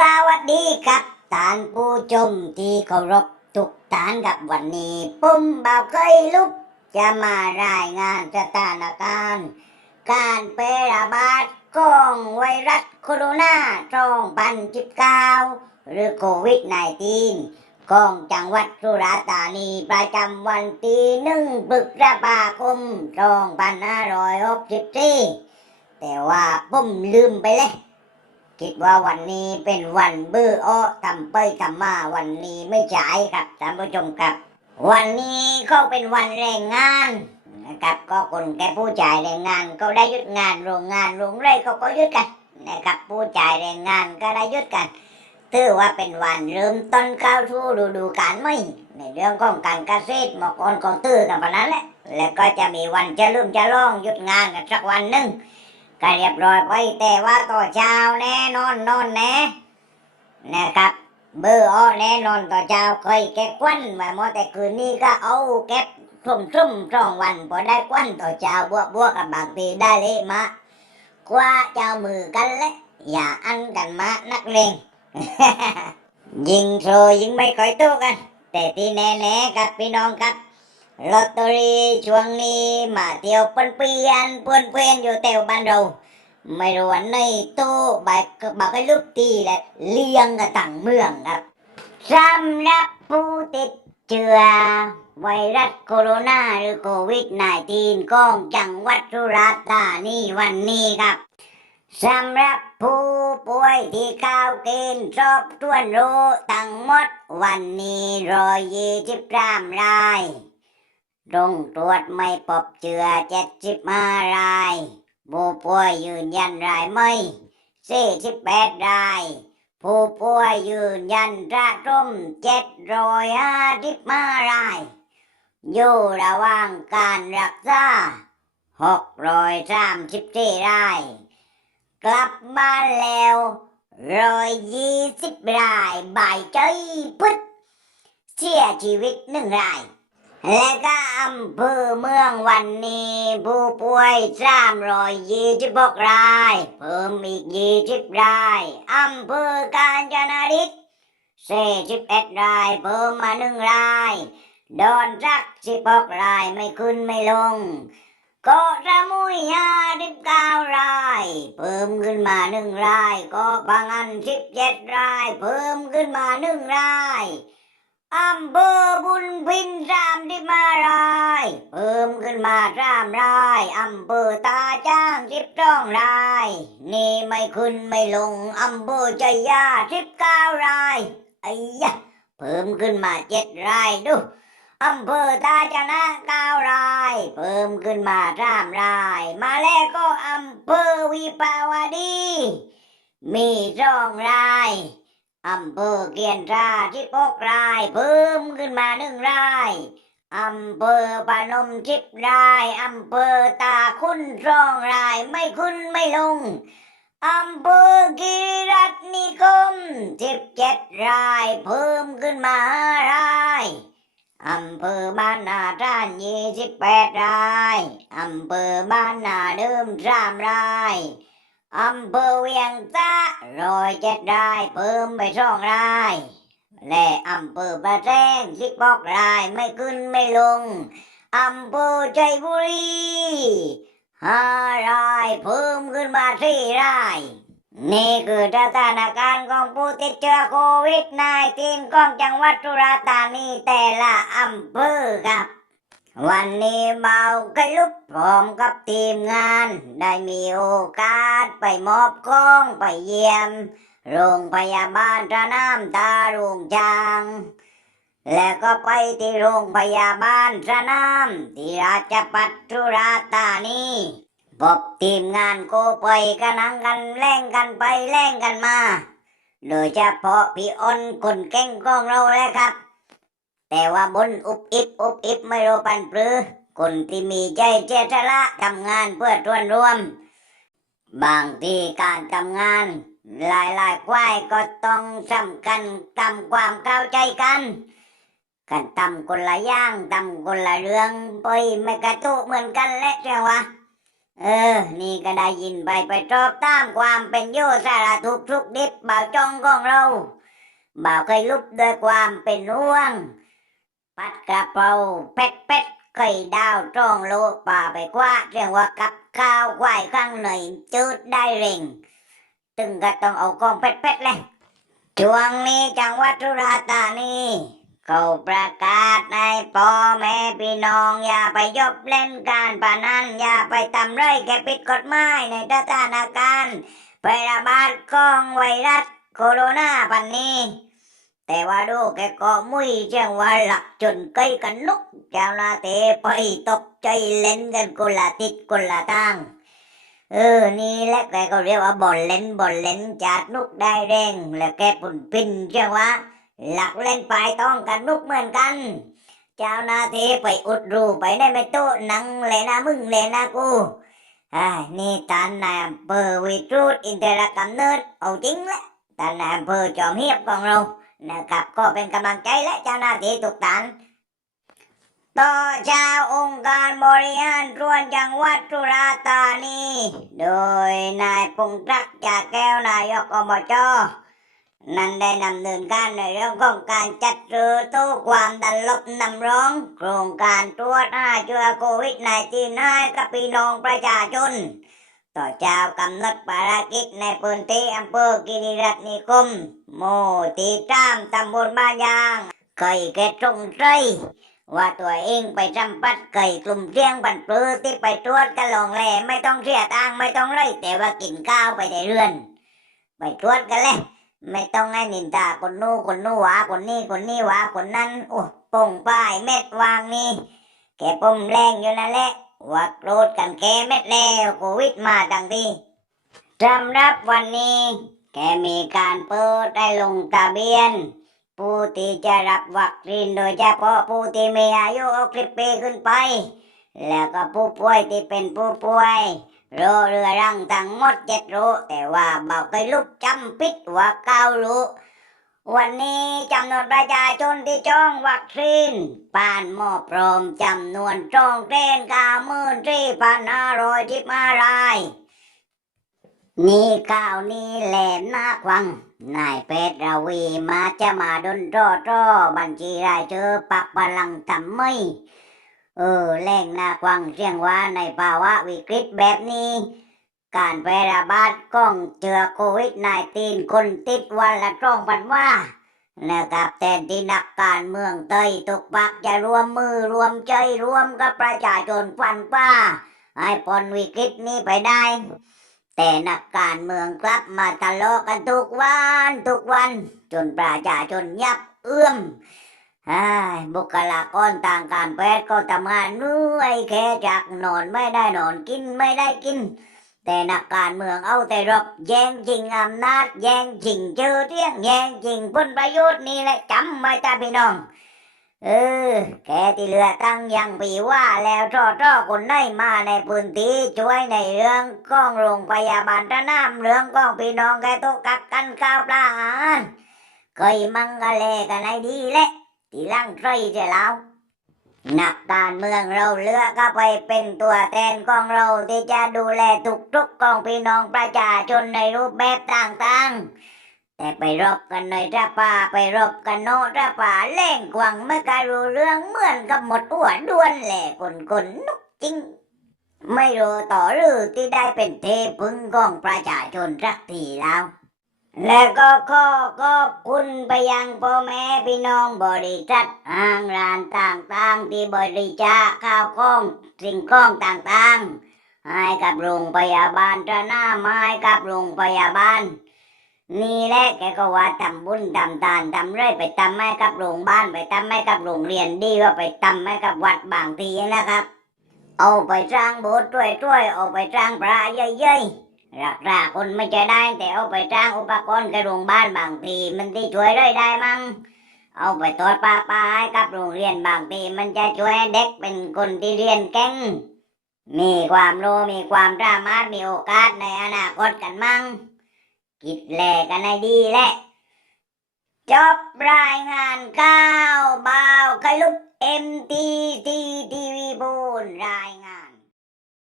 สวัสดีครับท่านผู้ชมที่เคารพทุกท่านกับวันนี้ปุ้มบ่าวเคยลุกจะมารายงานสถานการณ์ การแพร่ระบาดของไวรัสโคโรนา2019หรือโควิด -19 ของจังหวัดสุราษฎร์ธานีประจำวันที่หนึ่งพฤษภาคม2564แต่ว่าปุ้มลืมไปเลย คิดว่าวันนี้เป็นวันเบื่ออ้อทำไปทำมาวันนี้ไม่จ่ายครับท่านผู้ชมครับ วันนี้เขาเป็นวันแรงงานนะครับก็คนแก่ผู้จ่ายแรงงานก็ได้ยุดงานโรงงานโรงไร่เขาก็ยุดกันนะครับผู้จ่ายแรงงานก็ได้ยุดกันถือว่าเป็นวันเริ่มต้นเข้าสู่ฤดูกาลใหม่ในเรื่องของการเกษตรหมอกรของตื้อกันพนั้นแหละแล้วก็จะมีวันจะลืมจะล่องหยุดงานกันสักวันหนึ่ง ก็เรียบร้อยไปแต่ว่าต่อเช้าแน่นอนนอนแน่นะครับเบอร์อ้อแน่นอนต่อเช้าเคยแก็บควันมาหมดแต่คืนนี้ก็เอาเก็บทุ่มทุ่มสองวันพอได้ควันต่อเช้าบวกบวกกับบางทีได้เละมากว่าเจ้ามือกันและอย่าอันกันมานักเลงยิงโชยิงไม่ค่อยตู้กัน แต่ที่แน่ๆกับพี่น้องครับ ลอตเตอรี่ช่วงนี้มาเที่ยวปนเปียนปนเปียนอยู่แถวบ้านเรา ไม่รู้ว่าในตู้ใบก็บอกลูกตีและเลี้ยงกันต่างเมืองครับสำหรับผู้ติดเชื้อไวรัสโคโรนาหรือโควิด -19 ของจังหวัดสุราษฎร์ธานีวันนี้ครับสำหรับผู้ป่วยที่เข้าวกินชอบทวนรู้ทั้งหมดวันนี้รอยยี่สิบสามราย ลงตรวจไม่พบเชื้อเจ็ดสิบห้ารายผู้ป่วยยืนยันรายไม่สี่สิบแปดราย ผู้ป่วยยืนยันระสมเจ็ดร้อยห้าสิบห้าราย อยู่ระหว่างการรักษาหกร้อยสามสิบสี่ราย กลับบ้านแล้วร้อยยี่สิบราย บายใจพึดเสียชีวิตหนึ่งราย และก็อำเภอเมืองวันนี้ ผู้ป่วยสามรอยยี่สิบหกราย เพิ่มอีกยี่สิบรายอำเภอกาญจนาดิษฐ์สี่สิบเอ็ดราย เพิ่มมาหนึ่งรายดอนรักสิบหกรายไม่ขึ้นไม่ลงเกาะสมุยห้าสิบเก้าราย เพิ่มขึ้นมาหนึ่งรายเก็พังอันสิบเจ็ดราย เพิ่มขึ้นมาหนึ่งราย อำเภอบุญพินสามที่มารายเพิ่มขึ้นมาสามรายอำเภอตาจ้างสิบสองราย นี่ไม่ขึ้นไม่ลงอำเภอใจยาสิบเก้ารายไอ้ยะเพิ่มขึ้นมาเจ็ดรายดูอำเภอตาจนะเก้าราย เพิ่มขึ้นมาสามราย มาแล้วก็อำเภอวิภาวดี มีสองราย อำเภอเกียนราที่ปกรายเพิ่มขึ้นมาหนึ่งรายอำเภอปนมชิบรายอำเภอตาคุณสองรายไม่ขึ้นไม่ลงอำเภอกิรัตนิคมสิบเจ็ดรายเพิ่มขึ้นมาห้ารายอำเภอบ้านนาท่านยี่สิบแปดรายอำเภอบ้านนาเดิมสามราย อำเภอเวียงซะร้อยเจ็ดรายเพิ่มไปสองราย และอำเภอประแสงสิบหกรายไม่ขึ้นไม่ลง อำเภอใจบุรีห้ารายเพิ่มขึ้นมาสี่ราย นี่คือสถานการณ์ของผู้ติดเชื้อโควิด -19 ของจังหวัดสุราษฎร์ธานีแต่ละอำเภอครับ วันนี้เมาไก่ลุกพร้อมกับทีมงาน ได้มีโอกาสไปมอบของไปเยี่ยม โรงพยาบาลระน้ำตาโรงจาง แล้วก็ไปที่โรงพยาบาลระน้ำที่ราชปัตตุราษฎร์ธานีพบทีมงานโกไปกันนั่งกันแล่งกันไปแล่งกันมา โดยเฉพาะพี่อ้นคนเก่งของเราแหละครับ แต่ว่าบนอุบอิบอุบอิบไม่รู้ปันปรือคนที่มีใจเจตละทำงานเพื่อส่วนรวม บางทีการทำงาน หลายหลายควายก็ต้องสำคัญทำความเข้าใจกันกันทำคนละย่างทำคนละเรื่องไปไม่กระตุกเหมือนกันและเจ้าวะเออ นี่ก็ได้ยินไปไปชอบตามความเป็นโยสารทุกทุกดิบบ่าวจองของเราบ่าวเคยลุบด้วยความเป็นห่วง ปัดกระเป๋าเป็ดเป็ดเคยดาวจ้องโลป่าไปกว่าเรียกว่ากับข้าวควข้างในจืดได้เร่ง ตึงก็ต้องเอากองเป็ดเป็ดเลยช่วงนี้จังหวัดสุราษฎร์ธานีเขาประกาศในพ่อแม่พี่น้อง อย่าไปยบเล่นการพนันอย่าไปทำไรแกผิดกฎหมายในสถานการณ์ไประบาดของไวรัสโคโรนาปันนี้ แต่ว่าดูแกก็มุ้ยเจ้าว่าหลักจนใกล้กันนุกเจ้าหน้าเตไปตกใจเล่นกันคนละทิศคนละทางเออ นี่แหละแกก็เรียกว่าบ่อนเล่นบ่อนเล่นจัดนุกได้แรงแล้วแกปุ่นปินเจ้าว่า หลักเล่นปต้องกันนุกเหมือนกัน เจ้านาทีไปอุดรูไปได้ไม่โตนังเลยนะมึงเลยนะกูอ่านี่ตานนายอำเภอวิตรูดอินเตอร์กำเนิดเอาจริงแหละตานนายอำเภอจอมเฮียบของเรา นะครับก็เป็นกำลังใจและเจ้าหน้าที่ทุกท่านต่อชาวองค์การบริหารส่วนจังหวัดสุราษฎร์ธานี โดยนายพงษ์รักษ์จากแก้วนายกอบจนั้นได้นำเนินการในเรื่องของการจัดซื้อตู้ความดันลบนำร้อง โครงการตรวจหาเชื้อโควิด -19 ให้กับพี่น้องประชาชน ต่อเจ้ากำหนดภารกิจในพื้นที่อำเภอกิริรัตนิคมหมู่ที่ตามตำบลบ้านยางเคยแกตรงใจว่าตัวเองไปสัมผัสเคยกลุ่มเสี่ยงบันปลือที่ไปตรวจกันลงแลไม่ต้องเสียตังไม่ต้องไรแต่ว่ากินข้าวไปในเรือน ไปตรวจกันเลยไม่ต้องให้นินตาคนนู้คนนู้หวาคนนี้คนนี้หวาคนนั้นโอ้ป่งป้ายเม็ดวางนี่แกปมแรงอยู่นั่นแหละ ว่าโกรธกันแกเม็ดแล้วโควิดมาทั้งทีสำหรับวันนี้ แกมีการเปิดได้ลงทะเบียน ผู้ที่จะรับวัคซีนโดยเฉพาะผู้ที่มีอายุ60ปีขึ้นไป แล้วก็ผู้ป่วยที่เป็นผู้ป่วยโรคเรื้อรังทั้งหมดเจ็ดโรคแต่ว่าเบาไปลุกจำปิดว่าเก้าโรค วันนี้จำนวนประชาชนที่จองวัคซีนป่านหมอพร้อมจำนวนจองเต้นก้ามื่นสี่พันห้าร้อยที่มาราย นี่ข่าวนี้แหลมนักวัง นายเพชรระวีมาจะมาดนรอรอบัญชีรายชื่อปักพลังทำไม่เออแรงนักวังเสียงว่าในภาวะวิกฤตแบบนี้ การแพร่ระบาดของเชื้อโควิด -19 คนติดวันละสองพันว่านะครับแทนที่นักการเมืองเตยตุกปักจะรวมมือรวมใจรวมกับประชาชนฟันฟ้า ให้พ้นวิกฤตนี้ไปได้ แต่นักการเมืองกลับมาทะเลาะกันทุกวันทุกวัน จนประชาชนยับเอื้อมบุคลากรทางการแพทย์ก็ทำงานเหนื่อยแค่จากนอนไม่ได้นอนกินไม่ได้กิน แต่นักการเมืองเอาแต่รบแย่งชิงอำนาจแย่งชิงชื่อเรียงแย่งชิงผลประโยชน์นี่แหละจำไว้จ้าพี่น้องเออแกที่เหลือตั้งยังปีว่าแล้วทอทอคนได้มาในพื้นที่ช่วยในเรื่องกล้องโรงพยาบาลระนามเรื่องกล้องพี่น้องแกตุกกักกันข้าวปลาอาหารเคยมังกะเลกันให้ดีแหละที่ล่างใจเสียแล้ว นักการเมืองเราเลือกก็ไปเป็นตัวแทนของเราที่จะดูแลทุกทุกๆของพี่น้องประชาชนในรูปแบบต่างๆ แต่ไปรบกันในระป่าไปรบกันโนระป่าเล่งกวังไม่กรู้เรื่องเหมือนกับหมดหัวด้วนแหละคนคนๆนุกจริง ไม่รู้ต่อหรือที่ได้เป็นเทพึ่งของประชาชนสักทีแล้ว และก็ขอขอบคุณไปยังพ่อแม่พี่น้องบริษัทห้างร้านต่างๆ ที่บริจาคข้าวของสิ่งของต่างๆ ให้กับโรงพยาบาลระหน้าไม้กับโรงพยาบาล นี่แหละแกก็ว่าทำบุญทำทานทำไรไปทำให้กับโรงพยาบาลไปทำให้กับโรงเรียนดีกว่าไปทำให้กับวัดบางทีนะครับ เอาไปสร้างโบสถ์ช่วยๆเอาไปสร้างพระเยอะๆ รักษาคนไม่ใช่ได้ แต่เอาไปจ้างอุปกรณ์กับโรงพยาบาลบางทีมันที่ช่วยได้ได้มั้งเอาไปตรวจปลาปลาให้กับโรงเรียนบางทีมันจะช่วยเด็กเป็นคนที่เรียนเก่งมีความรู้มีความสามารถมีโอกาสในอนาคตกันมั่งคิดแลกันให้ดีแหละจบรายงานข่าวบ่าวขลุกเอ็มทีทีทีวีบูนรายงาน